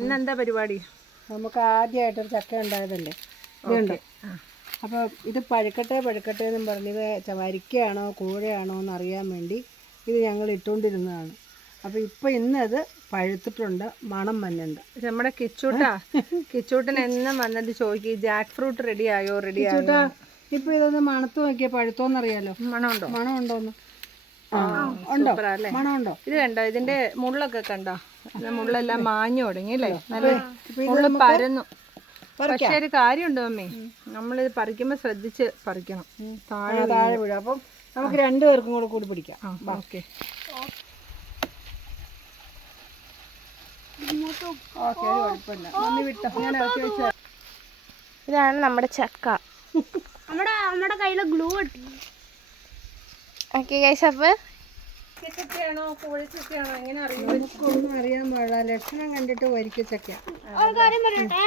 ഇന്നെന്താ പരിപാടി? നമുക്ക് ആദ്യമായിട്ടൊരു ചക്ക ഉണ്ടായതല്ലേ, ഇതുണ്ട്. അപ്പോൾ ഇത് പഴുക്കട്ടെ എന്നും പറഞ്ഞത് വരിക്കയാണോ കൂഴയാണോ എന്ന് അറിയാൻ വേണ്ടി ഇത് ഞങ്ങൾ ഇട്ടുകൊണ്ടിരുന്നതാണ്. അപ്പോൾ ഇപ്പോൾ ഇന്നത് പഴുത്തിട്ടുണ്ട്, മണം വന്നുണ്ട്. നമ്മുടെ കിച്ചൂട്ടൻ എന്നും വന്നിട്ട് ചോദിക്കും ജാക്ക് ഫ്രൂട്ട് റെഡി ആയോ? ചേട്ടാ ഇപ്പോൾ ഇതൊന്ന് മണത്ത് നോക്കിയാൽ പഴുത്തോന്നറിയാലോ. മണമുണ്ടോ? മണമുണ്ടോന്ന്? ഉണ്ടോ? മണമുണ്ടോ? ഇത് കണ്ടോ, ഇതിന്റെ മുള്ളൊക്കെ കണ്ടോ? മുള്ളെല്ലാം മാഞ്ഞു തുടങ്ങി അല്ലേ, നല്ല മുള്ള് പരന്നു. പക്ഷെ ഒരു കാര്യമുണ്ട് മമ്മി, നമ്മളിത് പറിക്കുമ്പോ ശ്രദ്ധിച്ച് പറിക്കണം, താഴെ വീഴും. അപ്പം നമുക്ക് രണ്ടുപേർക്കും കൂടി പിടിക്കാം. ഓക്കെ. ഇതാണ് നമ്മുടെ ചക്ക. നമ്മുടെ കയ്യിലെ ഗ്ലൂ കിട്ടി. ഓക്കെ ഗൈസ്, അപ്പോൾ ചക്കയാണോ കോഴിച്ചക്കയാണോ എങ്ങനെ അറിയും? നമുക്കൊന്നും അറിയാൻ പാടില്ല, ലക്ഷണം കണ്ടിട്ട് വരിക്കച്ചക്ക. ഒരു കാര്യം പറയട്ടെ,